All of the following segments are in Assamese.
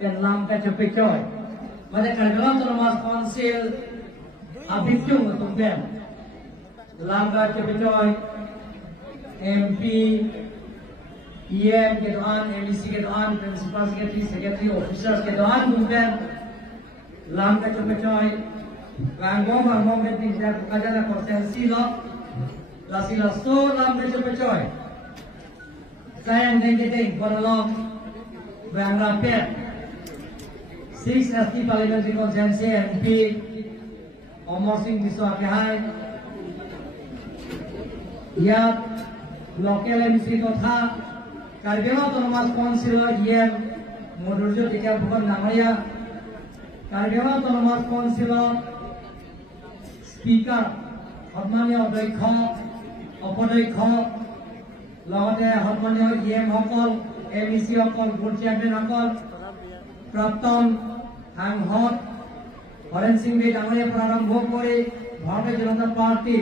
Lam Kachapichoy. But the Autonomous Council Abitung to them. Lam Kachapichoy, MP, EM get on, MEC get on, Principal Secretary, officers get on to them. Lam Kachapichoy, Rangom and Moment that Kajana Constantino, La Silasto, Lam Kachapichoy. Sayang getting for a long Bangla Pet. 6 ST Parliamentary Constituency MP Omar Singh Biswakehai Yat Local MC Totha Kargil Autonomous Council EM Modurjo Dikya Bhukan Namaya Kargil Autonomous Council Speaker Hotmanya Odoikho Opodoikho Lawate Hotmanya EM Hokol MEC Hokol Board Champion Hokol Prapton Hanghot Horen Singh Damaya Prarambho Kore Bharatiya Janata Party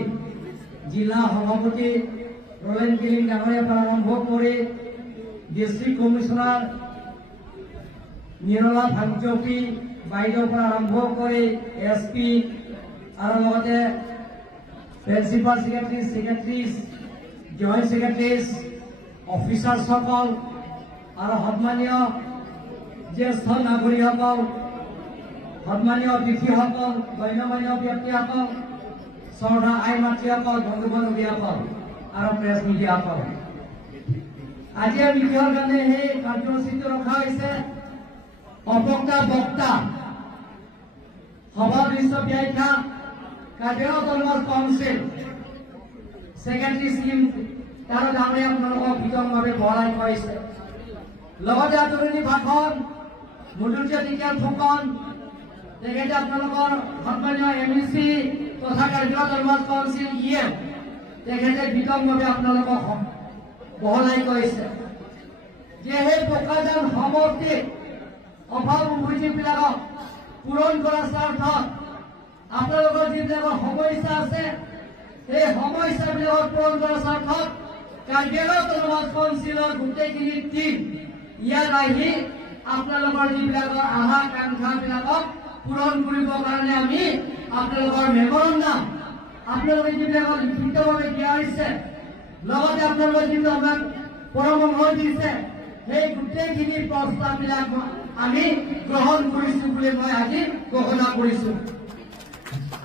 Jila Sabhapati Roland Killing Damaya Prarambho Kore District Commissioner Nirola Thangchopi Baido Prarambho Kore SP Aramate Principal Secretaries, Secretaries, Joint Secretaries, Officers সকল Aro Hotmanya জ্যেষ্ঠ নাগৰিকসকল সন্মানীয় অতিথিসকল গণ্যমান্য ব্যক্তিসকল শ্ৰদ্ধা আইমাতৃসকল বন্ধু-বান্ধৱীসকল আৰু প্ৰেছ মিডিয়াসকল আজিৰ বিষয়ৰ কাৰণে এই কাৰ্যসূচীটো ৰখা হৈছে অপক্তা বক্তা সভা দৃশ্য ব্যাখ্যা কাৰ্য্য অটোনমাছ কাউন্সিল ছেক্ৰেটাৰী স্কিম তাৰ নামে আপোনালোকক বিতংভাৱে বঢ়াই কৈছে লগতে আদৰণি ভাষণ মধুৰ্য দিকীয়া ফুকন তেখেতে আপোনালোকৰ সন্মানীয় MEC তথা কাৰ্য্য অটোনমাছ কাউন্সিল EM তেখেতে বিতংভাৱে আপোনালোকক বহলাই কৈছে যে সেই প্ৰকাৰজন সমষ্টি অভাৱ অভিযোগবিলাকক পূৰণ কৰাৰ স্বাৰ্থত আপোনালোকৰ যিবিলাক সমস্যা আছে সেই সমস্যাবিলাক পূৰণ কৰাৰ স্বাৰ্থত কাৰ্য্য অটোনমাছ কাউন্সিলৰ গোটেইখিনি টিম ইয়াত আহি আপোনালোকৰ যিবিলাকৰ আশা আকাংক্ষাবিলাকক পূৰণ কৰিবৰ কাৰণে আমি আপোনালোকৰ মেমৰেণ্ডাম আপোনালোকে যিবিলাকৰ লিখিতভাৱে দিয়া হৈছে লগতে আপোনালোকে যিবিলাক আমাক পৰামৰ্শ দিছে সেই গোটেইখিনি প্ৰস্তাৱবিলাক আমি গ্ৰহণ কৰিছোঁ বুলি মই আজি ঘোষণা কৰিছোঁ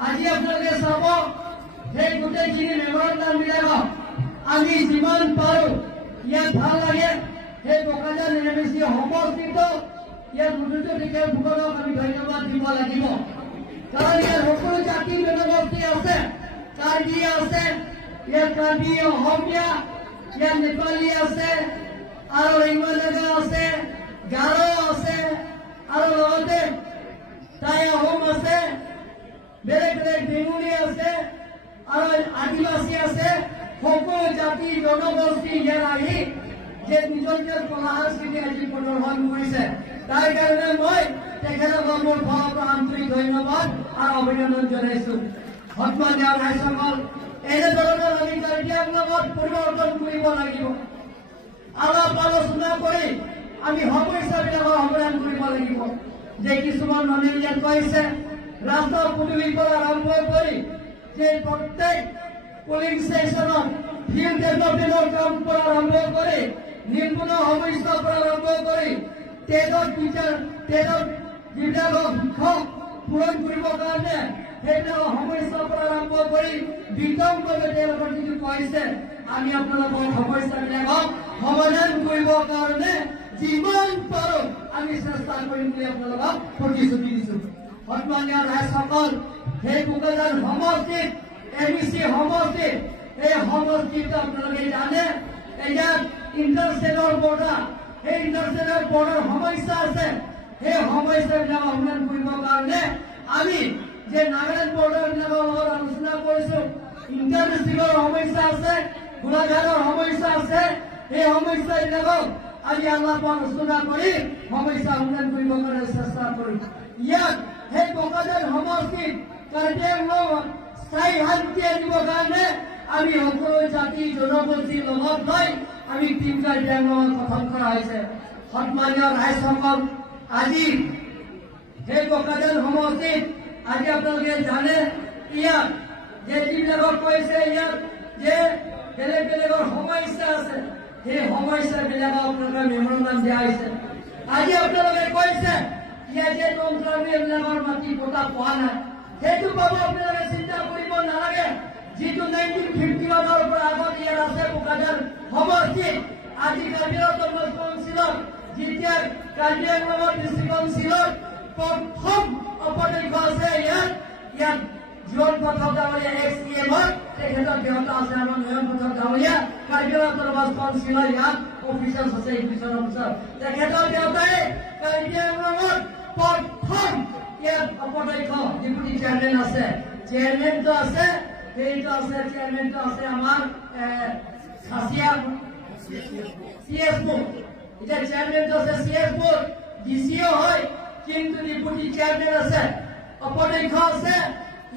আজি আপোনালোকে চাব সেই গোটেইখিনি মেমৰেণ্ডামবিলাকক আমি যিমান পাৰোঁ ইয়াত ভাল লাগে সেই বকাজান এমএসি সমষ্টিত ইয়াত মধুৰ্য দিকীয়া ফুকনক আমি ধন্যবাদ দিব লাগিব কাৰণ ইয়াত সকলো জাতি জনগোষ্ঠী আছে কাৰ্বি আছে ইয়াত কাৰ্বি অসমীয়া ইয়াত নেপালী আছে আৰু ইংৰাজী আছে গাৰো আছে আৰু লগতে টাই আহোম আছে বেলেগ বেলেগ বেঙুনী আছে আৰু আদিবাসী আছে সকলো জাতি জনগোষ্ঠী ইয়াত আহি যে নিজৰ নিজৰ কলা সংস্কৃতি আজি প্ৰদৰ্শন কৰিছে তাৰ কাৰণে মই তেখেতক মোৰ আন্তৰিক ধন্যবাদ আৰু অভিনন্দন জনাইছো সন্মানীয় ৰাইজসকল এনেধৰণৰ আমি কাৰ্য্যৰ লগত পৰিৱৰ্তন কৰিব লাগিব আলাপ আলোচনা কৰি আমি সমস্যাবিলাকৰ সমাধান কৰিব লাগিব যে কিছুমান মানুহে ইয়াত কৈছে ৰাস্তা পদূলিৰ পৰা আৰম্ভ কৰি যে প্ৰত্যেক পোলিং ষ্টেচনত ফিল্ড ডেভেলপমেণ্টৰ কাম পৰা আৰম্ভ কৰি নিম্ন সমস্যাৰ পৰা আৰম্ভ কৰি টেটৰ যিবিলাক শিক্ষক পূৰণ কৰিবৰ কাৰণে সেইবিলাক সমস্যাৰ পৰা আৰম্ভ কৰি বিতংভাৱে তেওঁলোকৰ যিটো কৈছে আমি আপোনালোকৰ সমস্যাবিলাকক সমাধান কৰিবৰ কাৰণে যিমান পাৰোঁ আমি চেষ্টা কৰিম বুলি আপোনালোকক প্ৰতিশ্ৰুতি দিছোঁ সন্মানীয় ৰাইজসকল সেই বোকাজান সমষ্টিত MEC সমষ্টিত এই সমষ্টিত আপোনালোকে জানে ইয়াত ইণ্টাৰষ্টেটৰ বৰ্ডাৰ সেই ইণ্টাৰষ্টেটৰ বৰ্ডাৰ সমস্যা আছে সেই সমস্যাবিলাক সমাধান কৰিবৰ কাৰণে আমি যে নাগালেণ্ড বৰ্ডাৰবিলাকৰ লগত আলোচনা কৰিছোঁ ইণ্টাৰডিষ্ট্ৰিক্টৰ সমস্যা আছে গোলাঘাটৰ সমস্যা আছে এই সমস্যাবিলাকক আমি আলাপ আলোচনা কৰি সমস্যা সমাধান কৰিবৰ কাৰণে চেষ্টা কৰিম ইয়াত সেই বকাজান সমষ্টিত কাৰ্বি আংলং স্থায়ী শান্তি আনিবৰ কাৰণে আমি সকলো জাতি জনগোষ্ঠীৰ লগত লৈ আমি টিম কাৰ্বি আংলং গঠন কৰা হৈছে সন্মানীয় ৰাইজসকল আজি সেই বোকাজান সমষ্টিত আজি আপোনালোকে জানে ইয়াত যে যিবিলাকক কৈছে ইয়াত যে বেলেগ বেলেগৰ সমস্যা আছে সেই সমস্যাবিলাকক আপোনালোকে মেমৰেণ্ডাম দিয়া হৈছে আজি আপোনালোকে কৈছে ইয়াত যে তন্ত্ৰবিলাকৰ মাটি পতা পোৱা নাই সেইটো পাব আপোনালোকে চিন্তা কৰিব নালাগে যিটো 1951 পৰা আগত ইয়াত আছে বোকাজান সমষ্টিত আজি কাৰ্বি আংলং কাউন্সিলত যেতিয়া কাৰ্বি আংলঙৰ ডিষ্ট্ৰিক্ট কাউন্সিলত প্ৰথম অপদক্ষ আছে ইয়াত জীবন পাঠক ডাঙৰীয়া এক্স-ইএমৰ তেখেতৰ দেউতা আছে আমাৰ নয়ন পাঠক ডাঙৰীয়া কাৰ্বি আংলং কাউন্সিলৰ ইয়াত অফিচাৰ আছে ইফিচাৰ অফিচাৰ তেখেতৰ দেউতাই কাৰ্বি আংলঙত প্ৰথম ইয়াত অপদক্ষ ডেপুটি চেয়াৰমেন আছে চেয়াৰমেনটো আছে সেইটো আছে চেয়াৰমেনটো আছে আমাৰ খাচিয়া সিএসবো এটা চেয়ারম্যান আছে সিএসবো ডিসিও হয় কিন্তু ডেপুটি চেয়ারম্যান আছে অপদক্ষ আছে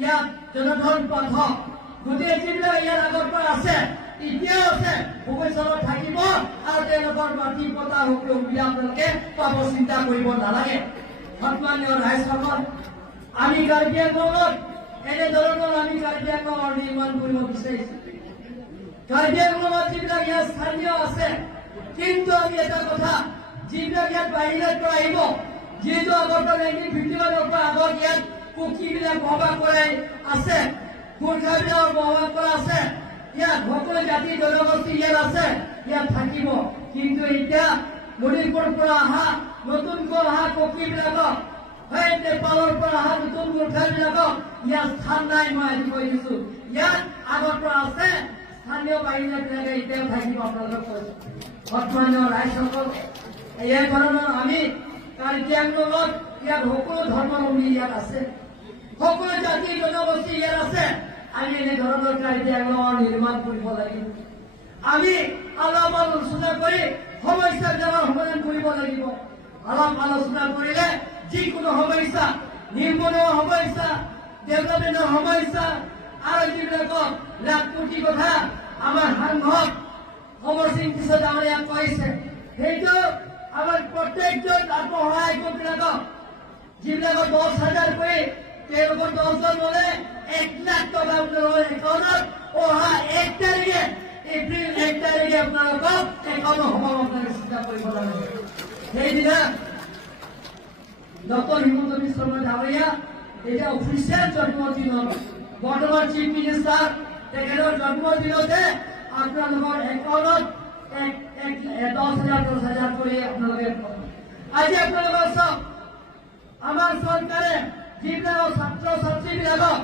ইয়াত জনধন পাঠক গোটেই যিবিলাক ইয়াৰ আগৰ পৰা আছে এতিয়াও আছে ভৱিষ্যতত থাকিব আৰু তেওঁলোকৰ মাটি পতা সুবিধা আপোনালোকে পাব চিন্তা কৰিব নালাগে সন্মানীয় ৰাইজসকল আমি কাৰ্বি আংলঙত এনেধৰণৰ আমি কাৰ্বি আংলঙৰ নিৰ্মাণ কৰিব বিচাৰিছোঁ কাৰ্বি আংলঙত যিবিলাক ইয়াত স্থানীয় আছে কিন্তু আমি এটা কথা যিবিলাক ইয়াত বাহিৰৰ পৰা আহিব যিহেতু আগৰ পৰা 1951 পৰা আগত ইয়াত কুকিবিলাক বসবাস কৰাই আছে গোৰ্খাবিলাকৰ বসবাস কৰা আছে ইয়াত সকলো জাতি জনগোষ্ঠী ইয়াত আছে ইয়াত থাকিব কিন্তু এতিয়া মণিপুৰৰ পৰা অহা নতুনকৈ অহা কুকিবিলাকক সেই নেপালৰ পৰা অহা নতুন গোৰ্খাবিলাকক ইয়াত স্থান নাই মই আজি কৈ দিছোঁ ইয়াত আগৰ পৰা আছে স্থানীয় বাহিনীবিলাকে এতিয়াও থাকিব আপোনালোকক কৈছোঁ সন্মানীয় ৰাইজসকল এই ধৰণৰ আমি কাৰ্বি আংলঙত ইয়াত সকলো ধৰ্মাৱলম্বী ইয়াত আছে সকলো জাতি জনগোষ্ঠী ইয়াত আছে আমি এনেধৰণৰ কাৰ্বি আংলঙৰ নিৰ্মাণ কৰিব লাগিব আমি অলপ আলোচনা কৰি সমস্যাবিলাকৰ সমাধান কৰিব লাগিব অলপ আলোচনা কৰিলে যিকোনো সমস্যা নিৰ্মূলৰ সমস্যা ডেভেলপমেণ্টৰ সমস্যা আৰু যিবিলাকক লাখ কোটি কথা আমাৰ সাংসদ অমৰ সিং কিশোৰ ডাঙৰীয়াক কৈছে সেইটো আমাৰ প্ৰত্যেকজন আত্মসহায়ক গোটবিলাকক যিবিলাকৰ 10,000 কৰি তেওঁলোকৰ 10জন ল'লে 1 লাখ টকা আপোনালোকৰ একাউণ্টত অহা 1 তাৰিখে এপ্ৰিল 1 তাৰিখে আপোনালোকক একাউণ্ট সোমাব আপোনালোকে চিন্তা কৰিব লাগে সেইদিনা ডক্টৰ হিমন্ত বিশ্ব শৰ্মা ডাঙৰীয়া এতিয়া অফিচিয়েল জন্মদিনত বৰ্তমান চিফ মিনিষ্টাৰ তেখেতৰ জন্মদিনতে আপোনালোকৰ একাউণ্টত 10,000 কৰি আপোনালোকে আজি আপোনালোকৰ চাওক আমাৰ চৰকাৰে যিবিলাকৰ ছাত্ৰ ছাত্ৰীবিলাকক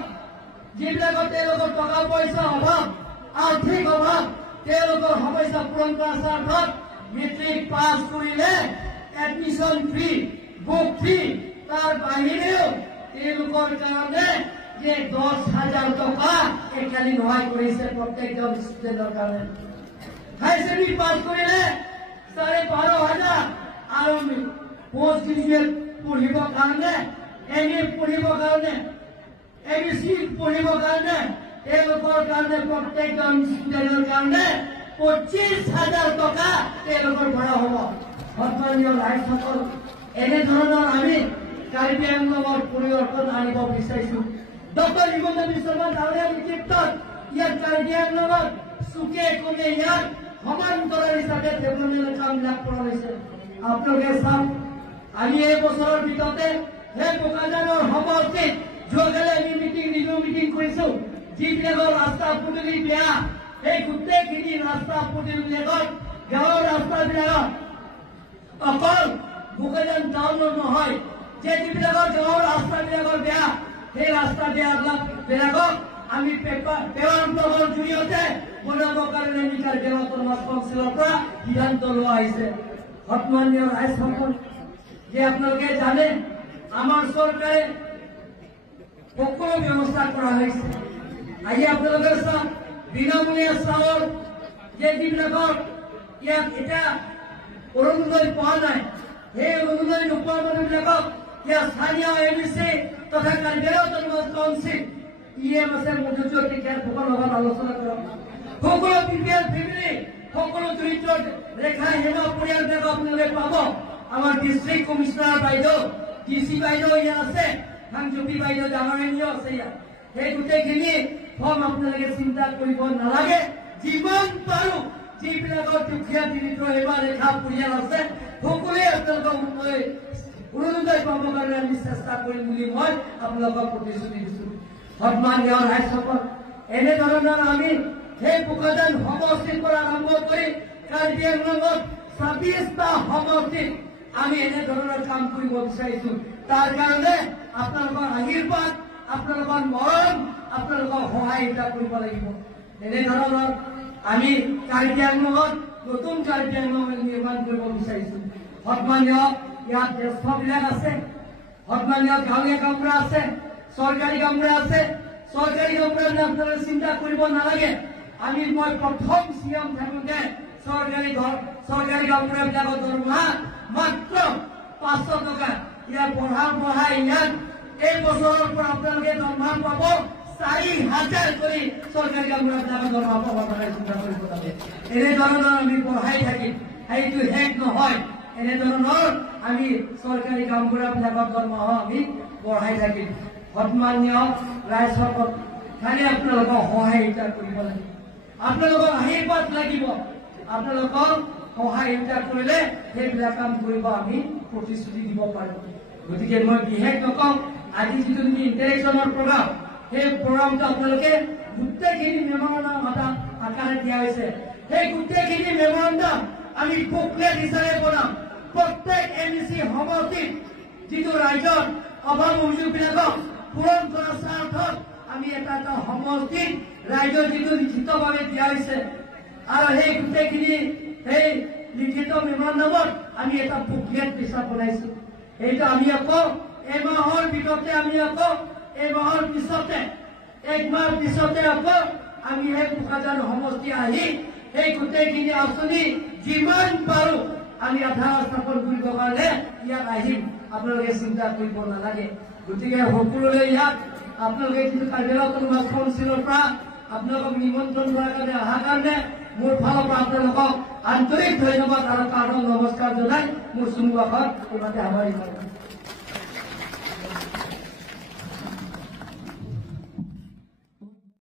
যিবিলাকৰ তেওঁলোকৰ টকা পইচা অভাৱ আৰ্থিক অভাৱ তেওঁলোকৰ সমস্যা পূৰণ কৰাৰ স্বাৰ্থত মেট্ৰিক পাছ কৰিলে এডমিশ্যন ফ্ৰী বুক ফ্ৰী তাৰ বাহিৰেও তেওঁলোকৰ কাৰণে যে 10,000 টকা একালি সহায় কৰিছে প্ৰত্যেকজন ষ্টুডেণ্টৰ কাৰণে হাই ছেকেণ্ডেৰী পাছ কৰিলে 12,500 আৰু পোষ্ট গ্ৰেজুৱেট পঢ়িবৰ কাৰণে এমএ পঢ়িবৰ কাৰণে এমএসি পঢ়িবৰ কাৰণে তেওঁলোকৰ কাৰণে প্ৰত্যেকজন ষ্টুডেণ্টৰ কাৰণে 25,000 টকা তেওঁলোকৰ ভৰা হ'ব সন্মানীয় ৰাইজসকল এনেধৰণৰ আমি কাৰ্বি আংলঙৰ পৰিৱৰ্তন আনিব বিচাৰিছোঁ ডক্টৰ হিমন্ত বিশ্ব শৰ্মা ডাঙৰীয়াৰ নেতৃত্বত ইয়াত কাৰ্বি আংলঙত চুকে কোণে ইয়াত সমান্তৰাল হিচাপে ডেভেলপমেণ্টৰ কামবিলাক কৰা হৈছে আপোনালোকে চাওক আমি এই বছৰৰ ভিতৰতে সেই বোকাজানৰ সমষ্টিত যোৱাকালি আমি ৰিভিউ মিটিং কৰিছোঁ যিবিলাকৰ ৰাস্তা পদূলি বেয়া সেই গোটেইখিনি ৰাস্তা পদূলিবিলাকত গাঁৱৰ ৰাস্তাবিলাকত অকল বোকাজান টাউনৰ নহয় যে যিবিলাকৰ গাঁৱৰ ৰাস্তাবিলাকৰ বেয়া সেই ৰাস্তা বেয়াবিলাকক আমি পেৱাৰ ব্লকৰ জৰিয়তে বনাবৰ কাৰণে আমি কাৰ্বি আংলং কাউন্সিলৰ পৰা সিদ্ধান্ত লোৱা হৈছে সন্মানীয় ৰাইজসকল যে আপোনালোকে জানে আমাৰ চৰকাৰে সকলো ব্যৱস্থা কৰা হৈছে আজি আপোনালোকে চাওক বিনামূলীয়া চাউল যে যিবিলাকৰ ইয়াত এতিয়া অৰুণোদয় পোৱা নাই সেই অৰুণোদয় নোপোৱা মানুহবিলাকক ইয়াত স্থানীয় এমএছচি তথা কাৰ্বি আংলং কাউন্সিল ইএম আছে মধ্যযুগীয় তেখেতসকলৰ লগত আলোচনা কৰক সকলো বিপিএল ফেমিলি সকলো দৰিদ্ৰ ৰেখা সীমা পৰিয়ালবিলাকক আপোনালোকে পাব আমাৰ ডিস্ট্ৰিক্ট কমিশনাৰ বাইদেউ ডিসি বাইদেউ ইয়াত আছে সাংজপি বাইদেউ ডাঙৰীয়া আছে ইয়াত সেই গোটেইখিনি ফৰ্ম আপোনালোকে চিন্তা কৰিব নালাগে যিমান পাৰো যিবিলাকৰ দুখীয়া দৰিদ্ৰ সেৱা ৰেখা পৰিয়াল আছে সকলোৱে আপোনালোকৰ অৰুণোদয় পাবৰ কাৰণে আমি চেষ্টা কৰিম বুলি মই আপোনালোকক প্ৰতিশ্ৰুতি দিছো সন্মানীয় ৰাইজসকল এনেধৰণৰ আমি সেই পোকাজান সমষ্টিৰ পৰা আৰম্ভ কৰি কাৰ্বি আংলঙত ২৬টা সমষ্টিত আমি এনেধৰণৰ কাম কৰিব বিচাৰিছো তাৰ কাৰণে আপোনালোকৰ আশীৰ্বাদ আপোনালোকৰ মৰম আপোনালোকৰ সহায়িতা কৰিব লাগিব এনেধৰণৰ আমি কাৰ্বি আংলঙত নতুন কাৰ্বি আংলং নিৰ্মাণ কৰিব বিচাৰিছো সন্মানীয় ইয়াত জ্যেষ্ঠবিলাক আছে সন্মানীয় গাঁৱলীয়া কামৰা আছে চৰকাৰী কামৰা আছে চৰকাৰী কামৰা আপোনালোকে চিন্তা কৰিব নালাগে আমি মই প্ৰথম চিএম থাকোঁতে চৰকাৰী কামৰাবিলাকৰ দৰমহা মাত্ৰ ৫০০ টকা ইয়াৰ বঢ়াই ইয়াত এই বছৰৰ পৰা আপোনালোকে দৰমহা পাব ৪,০০০ কৰি চৰকাৰী কামৰাবিলাকৰ দৰমহা পাব আপোনালোকে চিন্তা কৰিব লাগে এনেধৰণৰ আমি বঢ়াই থাকিম সেইটো শেষ নহয় এনেধৰণৰ আমি চৰকাৰী কামবিলাকৰ দৰমহা আমি বঢ়াই থাকিম সন্মানীয় ৰাইজসকল খালি আপোনালোকৰ সহায়িতা কৰিব লাগিব আপোনালোকৰ আশীৰ্বাদ লাগিব আপোনালোকৰ সহায়িতা কৰিলে সেইবিলাক কাম কৰিব আমি প্ৰতিশ্ৰুতি দিব পাৰোঁ গতিকে মই বিশেষ নকওঁ আজি যিটো নেকি ইণ্টাৰেকশ্যনৰ প্ৰগ্ৰাম সেই প্ৰগ্ৰামটো আপোনালোকে গোটেইখিনি মেমৰেণ্ডাম আকাৰে দিয়া হৈছে সেই গোটেইখিনি মেমৰেণ্ডাম আমি বুকলেট হিচাপে বনাম প্ৰত্যেক এমইচি সমষ্টিত যিটো ৰাইজৰ অভাৱ অভিযোগবিলাকক পূৰণ কৰাৰ স্বাৰ্থত আমি এটা সমষ্টিত ৰাইজৰ যিটো লিখিতভাৱে দিয়া হৈছে আৰু সেই গোটেইখিনি সেই লিখিত মেমৰেণ্ডামত আমি এটা বুকলেট হিচাপ বনাইছো এইটো আমি আকৌ এমাহৰ ভিতৰতে আমি আকৌ এমাহৰ পিছতে একমাহ পিছতে আকৌ আমি সেই পোকাজান সমষ্টি আহি সেই গোটেইখিনি আঁচনি যিমান পাৰো আমি আধাৰ স্থাপন কৰিবৰ কাৰণে ইয়াত আহিম আপোনালোকে চিন্তা কৰিব নালাগে গতিকে সকলোলৈ ইয়াত আপোনালোকে যিটো কাৰ্যালয় কাউন্সিলৰ পৰা আপোনালোকক নিমন্ত্ৰণ কৰাৰ কাৰণে অহাৰ কাৰণে মোৰ ফালৰ পৰা আপোনালোকক আন্তৰিক ধন্যবাদ আৰু কাৰণ নমস্কাৰ জনাই মোৰ চুমু ভাষণ ইমানতে সামৰণি মাৰিম